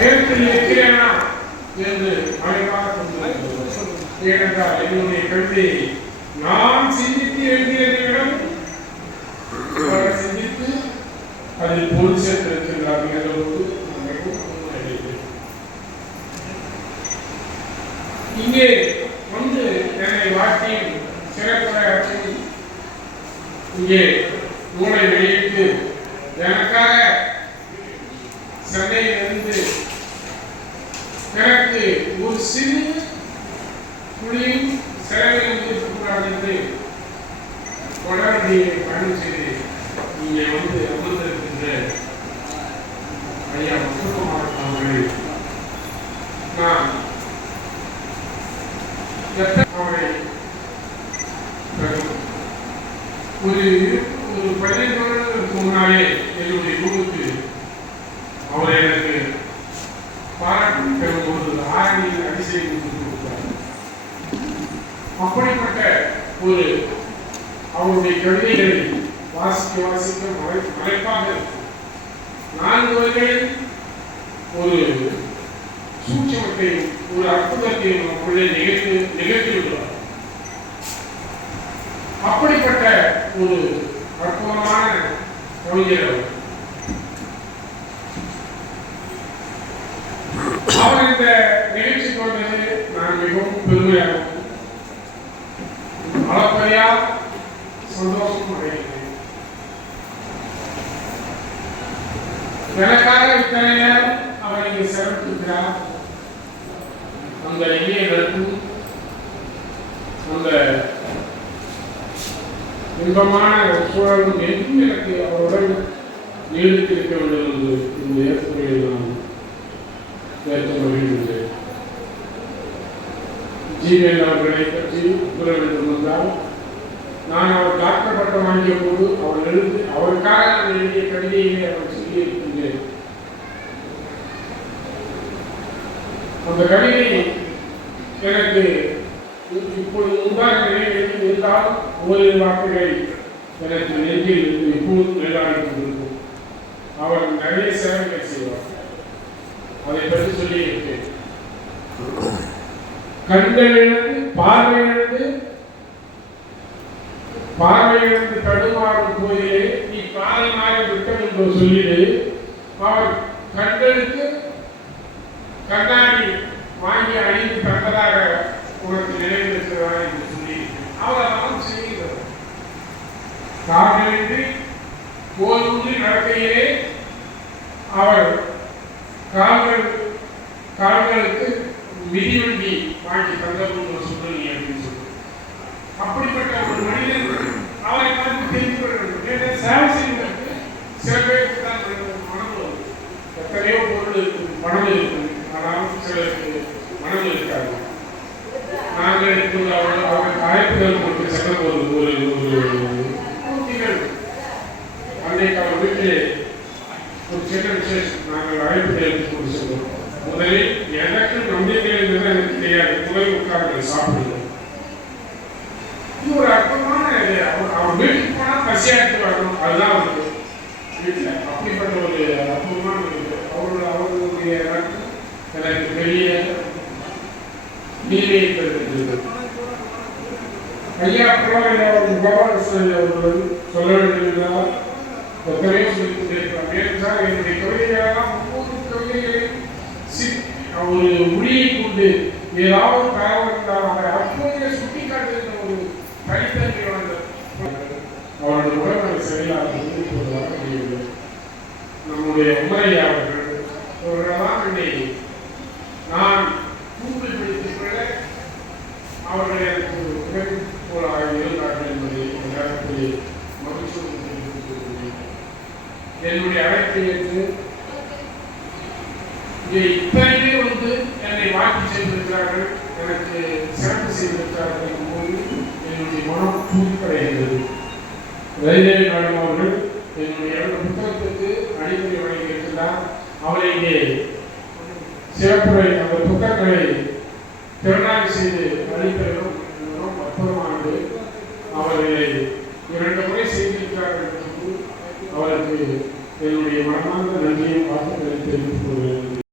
சேர்த்து இருக்கிறேனா என்று மறைவாக ஏனென்றால் என்னுடைய கல்வி நான் சிந்தித்து எழுதியதை விட சிந்தித்து அதில் பொருள் சேர்த்திருக்கிறார் என்பதோடு இங்கே வந்து என்னை வாட்டி சிறப்புரை இங்கே நூலை வெளியிட்டு எனக்காக சென்னையிலிருந்து எனக்கு ஒரு சிறு துளியும் செலவில் இருக்கக்கூடாது என்று தொடர்பியை பயணம் செய்து இங்கே வந்து அமர்ந்திருக்கின்ற ஐயா முத்துக்குமார் அவர்களை நான் அவரை ஒரு ஒரு பதினைந்து வருடங்களுக்கு முன்னாலே அப்படிப்பட்ட ஒரு அவருடைய கவிதைகளை வாசிக்க வாசிக்க மறை மறைப்பாக நான்கு வரிகளில் ஒரு சூட்சமத்தையும் ஒரு அற்புதத்தையும் நமக்குள்ளே நிகழ்த்து நிகழ்த்தி விடுவார் அப்படிப்பட்ட ஒரு அற்புதமான கவிஞர் அவர். அவர் இந்த நிகழ்ச்சி கொண்டது நான் மிகவும் பெருமையாகவும் சந்தோஷம் அடைகிறேன் எனக்காக இத்தனை நேரம் அவர் இங்கே சிறப்பிக்கிறார் உங்கள் இல்லையர்களுக்கும் அந்த இன்பமான சூழலும் என்றும் எனக்கு அவருடன் நீடித்திருக்க வேண்டும் என்று இந்த ஏற்புரையை நான் ஏற்க மகிழ்கின்றேன் ஜீவன் அவர்களை பற்றி கூற வேண்டும் என்றால் நான் அவர் டாக்டர் பட்டம் வாங்கிய போது அவர் எழுதி அவருக்காக நான் எழுதிய கவிதையிலே அவர் சொல்லியிருக்கின்றேன் அந்த கவிதை எனக்கு இப்பொழுது முன்பாக நினைவில் இருந்தால் ஓரிரு வாக்குகள் எனக்கு நெஞ்சில் இப்போது நிலையாடி கொண்டிருக்கும். அவர் நிறைய சேவைகள் செய்வார் அதை பற்றி சொல்லியிருக்கேன் கண்கள் இழந்து பார்வை இழந்து பார்வையிலிருந்து தடுமாறும் போது நீ காலை மாறி விட்டம் என்று சொல்லிடு. அவர் கண்களுக்கு கண்ணாடி வாங்கி அணிந்து தந்ததாக உனக்கு நினைவிருக்கிறார் என்று சொல்லி அவர் அதெல்லாம் செய்கிறார். காரணமின்றி போதூன்றி நடக்கையிலே அவர் கால்கள் கால்களுக்கு மிதிவண்டி வாங்கி தந்ததும் ஒரு சூழ்நிலை அப்படின்னு சொல்லி அப்படிப்பட்ட ஒரு மனிதன் அவரை பார்த்து தெரிந்து கொள்ள வேண்டும் ஏன்னா சேவை செய்வதற்கு சில பேருக்கு தான் மனம் வரும் எத்தனையோ பொருள் இருக்குது பணம் இருக்குது ஆனால் சிலருக்கு மனம் இருக்காது நாங்கள் இப்போது அவர் அவருக்கு அழைப்புதல் கொடுத்து சென்ற ஒரு ஒரு ஒரு நிகழ்வு அன்னைக்கு ஒரு சின்ன விசேஷம் நாங்கள் அழைப்புதல் கொண்டு சென்றோம் முதலில் எனக்கு நம்பிக்கை இருந்தது எனக்கு தெரியாது முதலில் உட்கார்ந்து சாப்பிடுவோம் இது ஒரு அற்புதமான இது அவர் அவர் வீட்டுக்கு போனால் பசியா வரணும் அதுதான் வந்து வீட்டில் அப்படிப்பட்ட ஒரு அற்புதமான இது அவரோட அவர்களுடைய நட்பு எனக்கு பெரிய நீரை பெறுகிறது ஐயா புலவரை அவர்கள் கோபாலகிருஷ்ணன் அவர்கள் சொல்ல வேண்டியிருந்தால் எத்தனையோ சொல்லி ஏனென்றால் என்னுடைய கவிதைகளெல்லாம் ஒவ்வொரு கவிதைகளையும் சி- ஒரு மொழியை கொண்டு ஏதாவது தகவல் இருந்தால் அதை அப்போதே சுட்டி காட்டுகின்ற ஒரு தனித்தன்மை வாழ்ந்த அவருடைய உடல்நல சரியாக இப்போது வர முடியவில்லை நம்முடைய உமரையா அவர்கள் அவர்களெல்லாம் என்னை நான் கூகுள் படித்துக்கொள்ள அவர்கள் எனக்கு ஒரு உடன்போலாக இருந்தார்கள் என்பதை என்னுடைய அழைப்பை ஏற்று இங்கே இத்தனை வந்து என்னை வாழ்த்தி செய்திருக்கிறார்கள் எனக்கு சிறப்பு செய்திருக்கிறார்கள் என்போது என்னுடைய மனம் தூக்கடைகிறது ரயிலே மேடம் அவர்கள் என்னுடைய புத்தகத்துக்கு அடிப்படை வழங்கியிருக்கிறார் அவளை இங்கே சிறப்புரை அந்த புத்தகங்களை திறனாய்வு செய்து அளிப்பதும் மிகவும் அற்புதமானது அவர்களை இரண்டு முறை செய்திருக்கிறார்கள் என்று